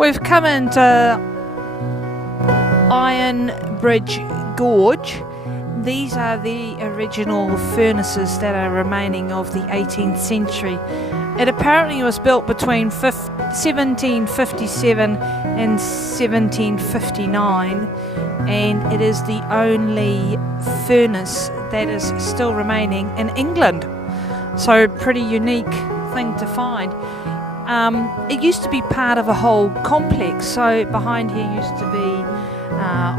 We've come into Iron Bridge Gorge. These are the original furnaces that are remaining of the 18th century. It apparently was built between 1757 and 1759, and it is the only furnace that is still remaining in England. So pretty unique thing to find. It used to be part of a whole complex, so behind here used to be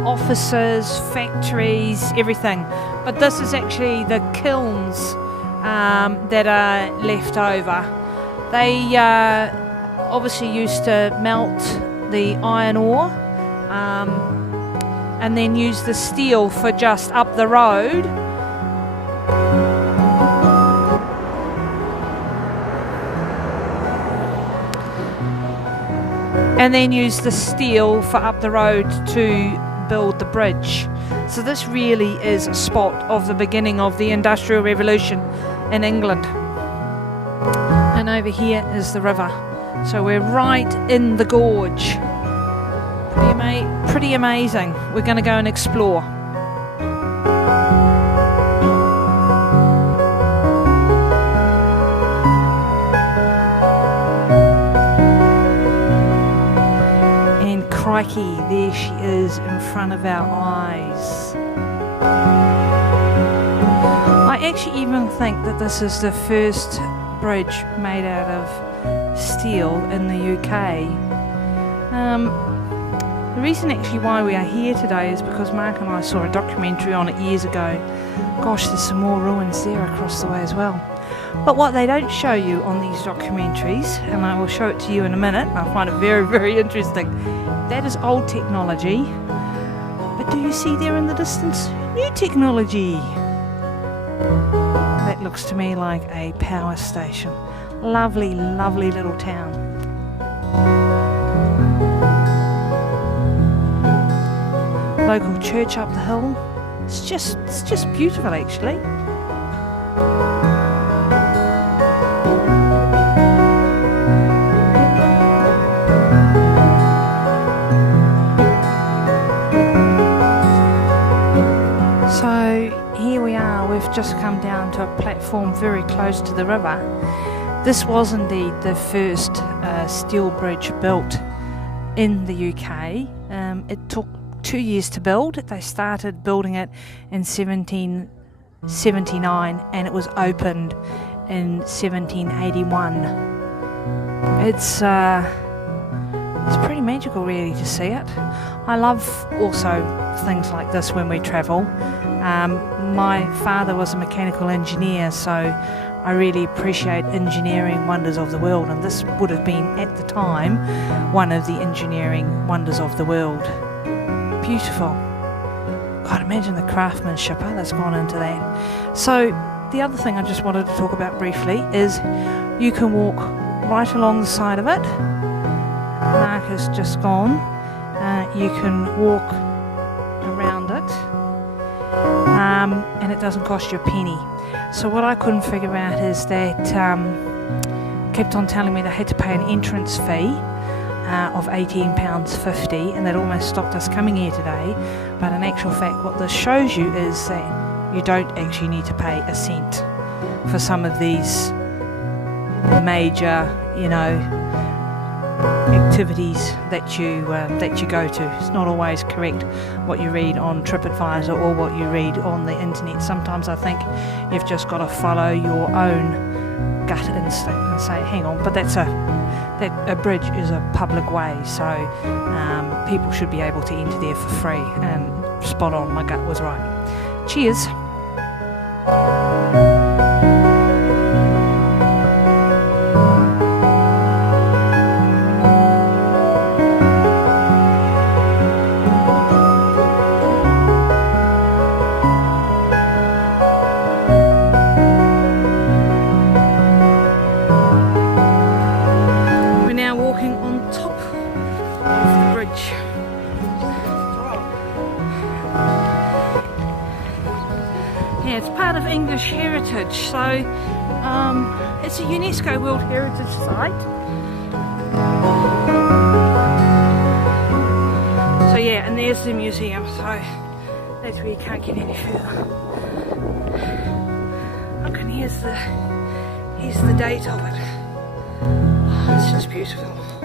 offices, factories, everything. But this is actually the kilns that are left over. They obviously used to melt the iron ore and then use the steel for just up the road. And then use the steel for up the road to build the bridge. So this really is a spot of the beginning of the Industrial Revolution in England. And over here is the river. So we're right in the gorge. Pretty amazing. We're going to go and explore. Crikey, there she is in front of our eyes. I actually even think that this is the first bridge made out of steel in the UK. The reason actually why we are here today is because Mark and I saw a documentary on it years ago. Gosh, there's some more ruins there across the way as well. But what they don't show you on these documentaries, and I will show it to you in a minute, I find it very, very interesting. That is old technology, but do you see there in the distance new technology? That looks to me like a power station. Lovely, lovely little town. Local church up the hill. It's just beautiful actually. Just come down to a platform very close to the river. This was indeed the first steel bridge built in the UK. It took 2 years to build. They started building it in 1779 and it was opened in 1781. It's pretty magical really to see it. I love also things like this when we travel. My father was a mechanical engineer, so I really appreciate engineering wonders of the world, and this would have been at the time one of the engineering wonders of the world. Beautiful. God, imagine the craftsmanship that's gone into that. So the other thing I just wanted to talk about briefly is you can walk right along the side of it. Mark has just gone. You can walk around it. And it doesn't cost you a penny. So what I couldn't figure out is that kept on telling me they had to pay an entrance fee of £18.50, and that almost stopped us coming here today. But in actual fact, what this shows you is that you don't actually need to pay a cent for some of these major, activities that you go to. It's not always correct what you read on TripAdvisor or what you read on the internet. Sometimes I think you've just got to follow your own gut instinct and say, hang on, but that a bridge is a public way, so people should be able to enter there for free. And spot on, my gut was right. Cheers. English heritage, so it's a UNESCO World Heritage Site. there's the museum, so that's where you can't get any further. Look, and here's the date of it. Oh, it's just beautiful.